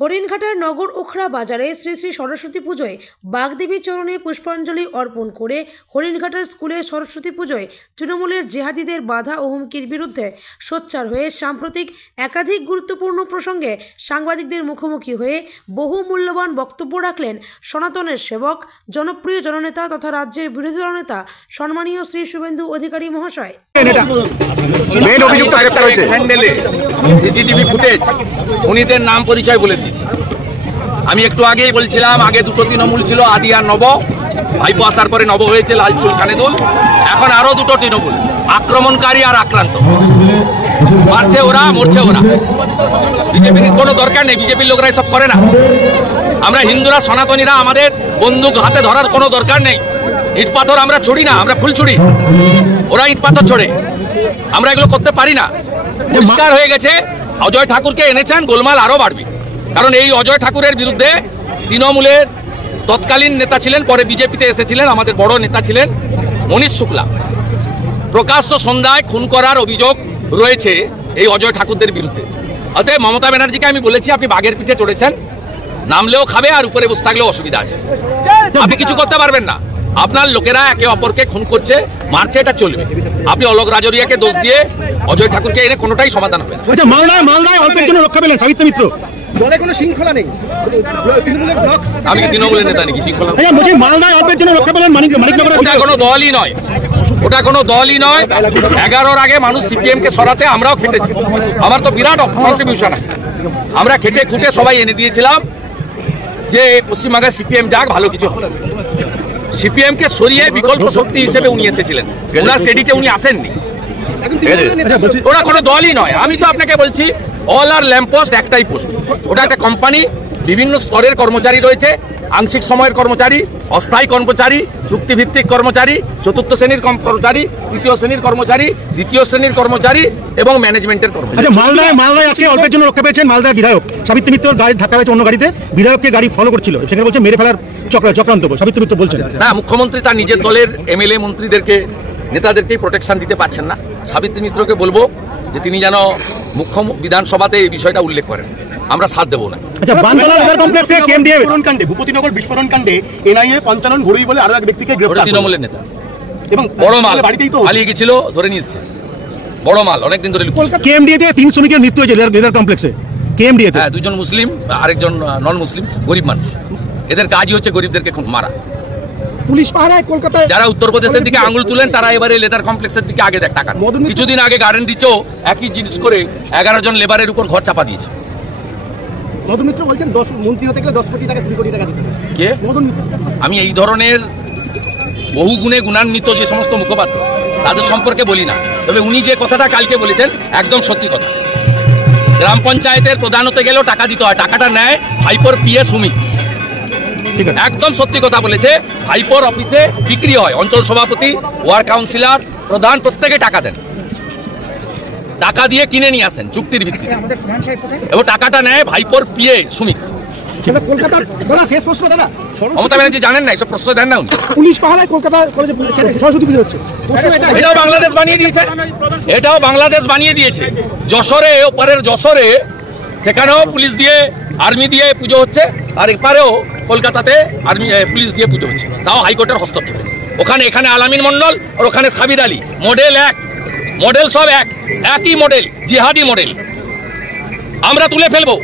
হরিণঘাটার নগর ওখরা বাজারে শ্রী শ্রী সরস্বতী পুজোয় বাগদেবী চরণে পুষ্পাঞ্জলি অর্পণ করে হরিণঘাটার স্কুলে সরস্বতী পুজোয় তৃণমূলের জেহাদিদের বাধা ও হুমকির বিরুদ্ধে সোচ্চার হয়ে সাম্প্রতিক একাধিক গুরুত্বপূর্ণ প্রসঙ্গে সাংবাদিকদের মুখোমুখি হয়ে বহু মূল্যবান বক্তব্য রাখলেন সনাতনের সেবক, জনপ্রিয় জননেতা তথা রাজ্যের বিরোধী দলনেতা সম্মানীয় শ্রী শুভেন্দু অধিকারী মহাশয়। সিসিটিভি ফুটেজ উনিদের নাম পরিচয় বলে দিয়েছি। আমি একটু আগেই বলছিলাম, আগে দুটো তৃণমূল ছিল, আদি আর নব। ভাইপো আসার পরে নব হয়েছে লালচুল খানেদুল। এখন আরো দুটো তৃণমূল, আক্রমণকারী আর আক্রান্ত। মারছে ওরা, মরছে ওরা। বিজেপির কোনো দরকার নেই, বিজেপির লোকরা এসব করে না। আমরা হিন্দুরা, সনাতনীরা আমাদের বন্দুক হাতে ধরার কোনো দরকার নেই। ইট পাথর আমরা ছুড়ি না, আমরা ফুল ছুড়ি। ওরা ইট পাথর ছোড়ে, আমরা এগুলো করতে পারি না। পরিষ্কার হয়ে গেছে, অজয় ঠাকুরকে এনেছেন, গোলমাল আরো বাড়বে। কারণ এই অজয় ঠাকুরের বিরুদ্ধে তৃণমূলের তৎকালীন নেতা ছিলেন, পরে বিজেপিতে এসেছিলেন, আমাদের বড় নেতা ছিলেন মনীশ শুক্লা। প্রকাশ্য সন্ধ্যায় খুন করার অভিযোগ রয়েছে এই অজয় ঠাকুরদের বিরুদ্ধে। অতএব মমতা ব্যানার্জিকে আমি বলেছি, আপনি বাঘের পিঠে চড়েছেন, নামলেও খাবে আর উপরে বসে থাকলেও অসুবিধা আছে। আপনি কিছু করতে পারবেন না। আপনার লোকেরা একে অপরকে খুন করছে, মারছে, এটা চলবে। আপনি অলোক রাজরিয়াকে দোষ দিয়ে অজয় ঠাকুরকে এনে কোনোটাই সমাধান হবে না। মালদায় অল্পের জন্য রক্ষা পেলেন সাবিত্রী মিত্র। দলে কোনো শৃঙ্খলা নেই। আমি কি তৃণমূলের নেতা নাকি? শৃঙ্খলা মালদায় অল্পের জন্য রক্ষা পেলেন মানিকনগর। ওটা কোনো দলই নয়, ওটা কোনো দলই নয়। 11-র আগে মানুষ সিপিএম কে সরাতে আমরাও খেটেছি। আমার তো বিরাট কন্ট্রিবিউশন আছে। আমরা খেটে খুঁটে সবাই এনে দিয়েছিলাম যে পশ্চিমবঙ্গে সিপিএম যাক, ভালো কিছু হবে। সিপিএম কে সরিয়ে বিকল্প শক্তি হিসেবে উনি এসেছিলেন, ওনার ক্রেডিটে উনি আসেননি। ওরা কোনো দলই নয়। আমি তো আপনাকে বলছি, অল আর ল্যাম্পপোস্ট একটাই পোস্ট। ওটা একটা কোম্পানি, বিভিন্ন স্তরের কর্মচারী রয়েছে, আংশিক সময়ের কর্মচারী, অস্থায়ী কর্মচারী, চুক্তিভিত্তিক কর্মচারী, চতুর্থ শ্রেণীর কর্মচারী, তৃতীয় শ্রেণীর কর্মচারী, দ্বিতীয় শ্রেণীর কর্মচারী এবং ম্যানেজমেন্টের কর্মচারী। মালদায় আজকে অল্পের জন্য রক্ষা পেয়েছেন মালদার বিধায়ক সাবিত্রী মিত্র। গাড়ি ধাক্কা হয়েছে অন্য গাড়িতে, বিধায়ককে গাড়ি ফলো করছিল, সেখানে বলছে মেরে ফেলার চক্রান্ত। সাবিত্রী মিত্র বলছেন না, মুখ্যমন্ত্রী তার নিজের দলের এমএলএ মন্ত্রীদেরকে, নেতাদেরকেই প্রোটেকশন দিতে পারছেন না। সাবিত্রী মিত্রকে বলবো যে তিনি যেন মুখ্য বিধানসভাতে এই বিষয়টা উল্লেখ করেন, আমরা সাথ দেবো না। ভূপতিনগর বিস্ফোরণ কাণ্ডে এনআইএ পঞ্চানন ঘড়ি বলে আরো এক ব্যক্তিকে গ্রেফতার। তৃণমূলের নেতা এবং বড় মাল বাড়িতেই তো পালিয়ে গেছিল, ধরে নিয়ে এসছে। বড় মাল অনেকদিন ধরে। কেএমডিএতে 3 শ্রমিকের মৃত্যু হয়েছে লেদার কমপ্লেক্সে। কেএমডিএতে দুজন মুসলিম, আরেকজন নন মুসলিম, গরিব মানুষ। এদের কাজই হচ্ছে গরিবদেরকে মারা। পুলিশ পাহারায় কলকাতায় যারা উত্তরপ্রদেশের দিকে আঙুল তুলেন, তারা এবারে লেদার কমপ্লেক্সের দিকে আগে দেখ টাকা। কিছুদিন আগে গার্ডেন রিচেও একই জিনিস করে 11 জন লেবারের উপর ঘর চাপা দিয়েছে। মদন মিত্র বলছেন 10 মন্ত্রী হতে গেলে 10 কোটি টাকা 20 কোটি টাকা দিতে হবে। কে? মদন মিত্র। আমি এই ধরনের বহু গুণে গুণান্বিত যে সমস্ত মুখপাত্র, তাদের সম্পর্কে বলি না। তবে উনি যে কথাটা কালকে বলেছেন একদম সত্যি কথা। গ্রাম পঞ্চায়েতের প্রধান হতে গেলেও টাকা দিতে হয়, টাকাটা নেয় ভাইপোর পিএ সুমিত। একদম সত্যি কথা বলেছে। ভাইপোর অফিসে বিক্রি হয়, অঞ্চল সভাপতি, ওয়ার্ড কাউন্সিলর, প্রধান প্রত্যেকে টাকা দেন, টাকা দিয়ে কিনে নিয়ে আসেন চুক্তির ভিত্তিতে, এবং টাকাটা নেয় ভাইপোর পিএ সুমিত। মমতা ব্যানার্জি জানেন না, এসব প্রশ্রয় দেন না উনি। পুলিশ পাহারায় কলকাতা কলেজে সরস্বতী পুজো হচ্ছে। এটাও বাংলাদেশ বানিয়ে দিয়েছে, এটাও বাংলাদেশ বানিয়ে দিয়েছে। যশোরে, ওপারের যশোরে, সেখানেও পুলিশ দিয়ে, আর্মি দিয়ে পুজো হচ্ছে, আর এপারেও কলকাতাতে আর্মি পুলিশ দিয়ে পুজো হচ্ছে, তাও হাইকোর্টের হস্তক্ষেপে। ওখানে এখানে আলামিন মন্ডল, আর ওখানে সাবির আলী। মডেল এক, মডেল সব একই মডেল, জিহাদি মডেল। আমরা তুলে ফেলবো।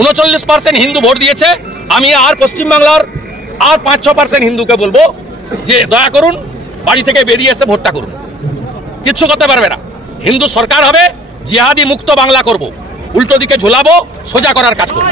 39% হিন্দু ভোট দিয়েছে। আমি আর পশ্চিমবাংলার আর 5-6% হিন্দুকে বলবো যে দয়া করুন, বাড়ি থেকে বেরিয়ে এসে ভোটটা করুন। কিচ্ছু করতে পারবে না। হিন্দু সরকার হবে, জিহাদি মুক্ত বাংলা করব, উল্টো দিকে ঝোলাবো, সোজা করার কাজ করবো।